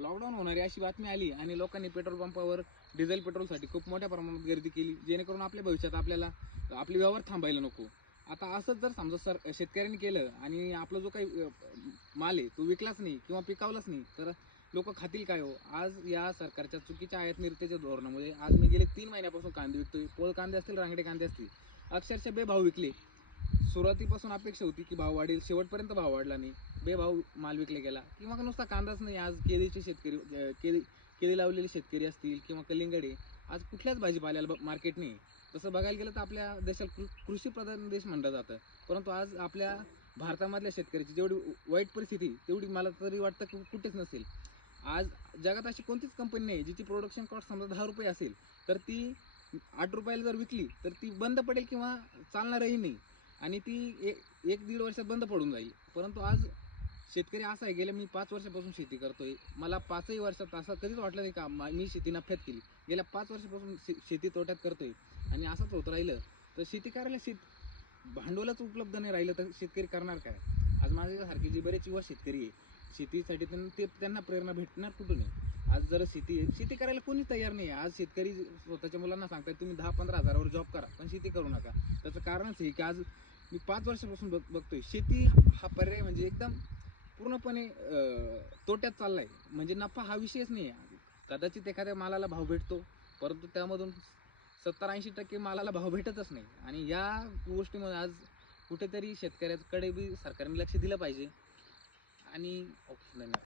Lockdown होणार आहे अशी बातमी आली आणि लोकांनी पेट्रोल पंपावर डिझेल पेट्रोलसाठी खूप मोठ्या प्रमाणात गर्दी केली, जेणेकरून आपल्या भविष्यात आपल्याला आपले व्यवहार थांबायला नको. आता असंच जर समजा शेतकऱ्यांनी केलं आणि आपला जो काही माल आहे तो विकलाच नाही किंवा पिकावलाच नाही, तर लोक खातील काय हो? आज या सरकारच्या चुकीच्या आयात निर्यातीच्या धोरणामुळे आज मी गेले 3 महिन्यापासून कांदे विकतोय. पोळ कांदे असतील, रांगडे कांदे असतील, अक्षरशः बेभाव विकले. सुरुवातीपासून अपेक्षा होती की भाव वाढेल, शेवटपर्यंत भाव वाढला नाही, बेभाव माल विकले गेला. किंवा नुसता कांदाच नाही, आज केळीचे शेतकरी, केळी लावलेले शेतकरी असतील किंवा कलिंगडे, आज कुठल्याच भाजीपाल्याला मार्केट नाही. तसं बघायला गेलं तर आपल्या देशाला कृषी प्रधान देश म्हणलं जातं, परंतु आज आपल्या भारतामधल्या शेतकऱ्याची जेवढी वाईट परिस्थिती तेवढी मला तरी वाटतं की कुठेच नसेल. आज जगात अशी कोणतीच कंपनी नाही जिची प्रोडक्शन कॉस्ट समजा 10 रुपये असेल तर ती 8 रुपयाला जर विकली तर ती बंद पडेल किंवा चालणारही नाही आणि ती एक दीड वर्षात बंद पडून जाईल. परंतु आज शेतकरी असा आहे, गेल्या मी 5 वर्षापासून शेती करतोय, मला 5ही वर्षात असं कधीच वाटलं नाही का मी शेती नफ्यात केली. गेल्या 5 वर्षापासून शेती तोट्यात करतोय आणि असंच होत राहिलं तर शेती करायला भांडवलच उपलब्ध नाही राहिलं तर शेतकरी करणार काय? आज माझ्यासारखी जी बरेच युवा शेतकरी आहे, शेतीसाठी त्यांना प्रेरणा भेटणार कुठून आहे? आज जर शेती करायला कोणीच तयार नाही. आज शेतकरी स्वतःच्या मुलांना सांगतात तुम्ही 10-15 हजारावर जॉब करा पण शेती करू नका. त्याचं कारणच आहे की आज मी 5 वर्षापासून बघतोय शेती हा पर्याय म्हणजे एकदम पूर्णपणे तोट्यात चाललाय. म्हणजे नफा हा विषयच नाही आहे. कदाचित एखाद्या मालाला भाव भेटतो, परंतु त्यामधून 70-80% मालाला भाव भेटतच नाही. आणि या गोष्टीमुळे आज कुठेतरी शेतकऱ्याकडे बी सरकारने लक्ष दिलं पाहिजे. आणि धन्यवाद.